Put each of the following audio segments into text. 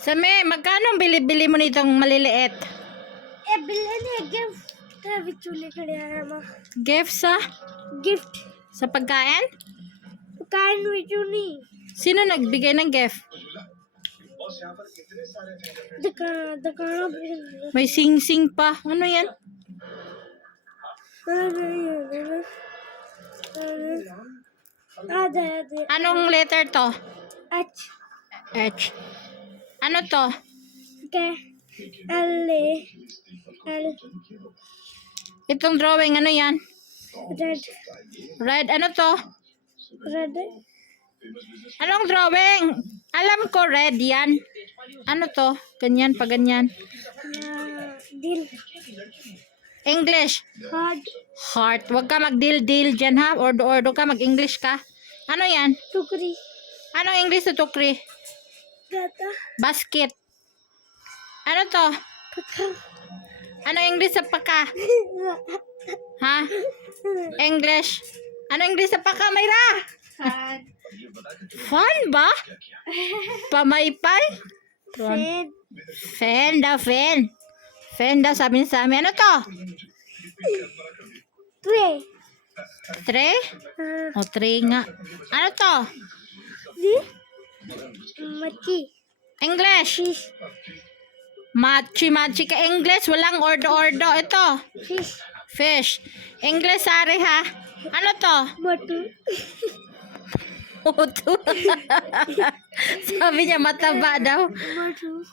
Same, magkano ang bili-bili mo nitong maliliit? gift विचूले खड़े आया माँ Gift sa? gift Sa pagkain? कान विचूनी Sino nagbigay ng gift? दुकान May sing-sing pa. Ano yan? आधा Anong letter to? H H. Ano to? K L A L Itong drawing, ano yan? red Red. Ano to? red Anong drawing? Alam ko red yan. Ano to? Ganyan, pa ganyan. दिल English. heart Heart. Huwag ka mag-deal-deal dyan ha. Ordo-ordo ka. Mag-English ka. Ano yan? टुकड़ी Anong English sa tukri? गाता Basket. Ano to? पका Ano English sa paka? Ha? English. Ano English sa paka, Mayra? Fun ba? Pamaypay? Fan Fan daw, fan. Fan daw, sabi sa amin. Ano to? Tray Tray? O, tray nga. Ano to? दी मच्छी English. Fish Machi-machi ka English. Walang ordo-ordo. Ito. Fish Fish. English, sari ha. Ano to? मटू Puto. Sabi niya mataba daw. मटू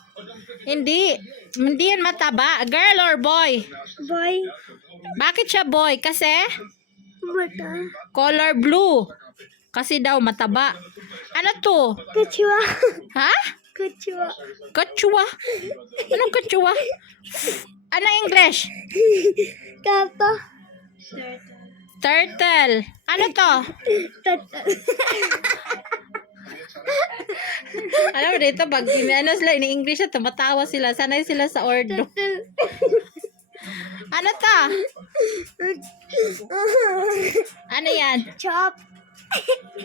Hindi. Hindi yan mataba. Girl or boy? Boy Bakit siya boy? Kasi Mata color blue. Kasi daw mataba. Ano to? कछुआ Ha? कछुआ Kachua. Anong kachua? Ano English? कापा Turtle. Ano to? Alam mo dito, pag ano sila, ini-English na, tumatawa sila. Sanay sila sa ordo. Ano to? Ano yan? Chop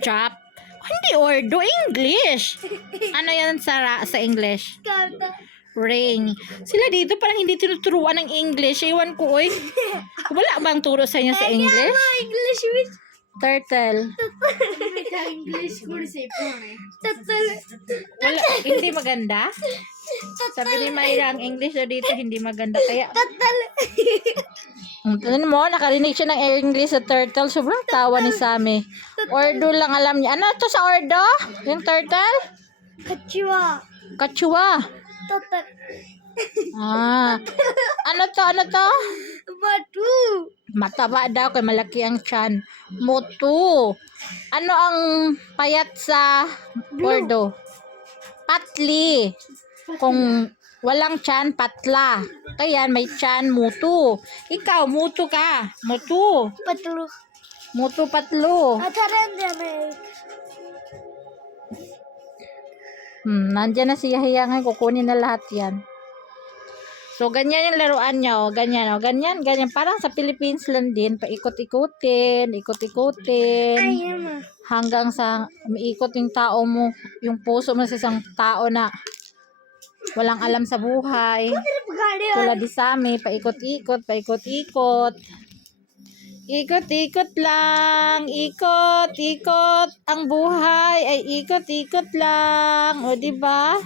Chop. Hindi ordo, English. Ano yan sa English? कापा Ring. Sila dito parang hindi tinuturuan ng English. Ewan ko, oy. Wala bang turo sa inyo sa English? English में Turtle. English good से Tuttle Wala, hindi maganda? Sabi ni Mayra, ang English na dito hindi maganda. Kaya, Tuttle ano mo, nakarinig siya ng English sa turtle. Sobrang tawa ni Sammy. Ordo lang alam niya. Ano to sa ordo? Yung turtle? कछुआ Kachua. Tuttle Ah. Ano to? Ano to? मटू Mataba daw kay malaki ang tiyan. Motu. Ano ang payat sa ordo? Patli. Kung walang tiyan, patla. Kaya may tiyan, mutu. Ikaw, mutu ka. Mutu. Patlu Mutu patlo. अथरंजा में Nandyan na si Yahiya ngayon. Kukunin na lahat yan. So, ganyan yung laruan niya. O, ganyan. O, ganyan, ganyan. Parang sa Philippines lang din. Paikot-ikutin. Ikot-ikutin. Aima Hanggang sa umiikot yung tao mo. Yung puso mo sa isang tao na walang alam sa buhay. गाड़ी Tulad di sa amin. Paikot-ikot. Paikot-ikot. Ikot-ikot lang. Ikot-ikot. Ang buhay ay ikot-ikot lang. O, diba?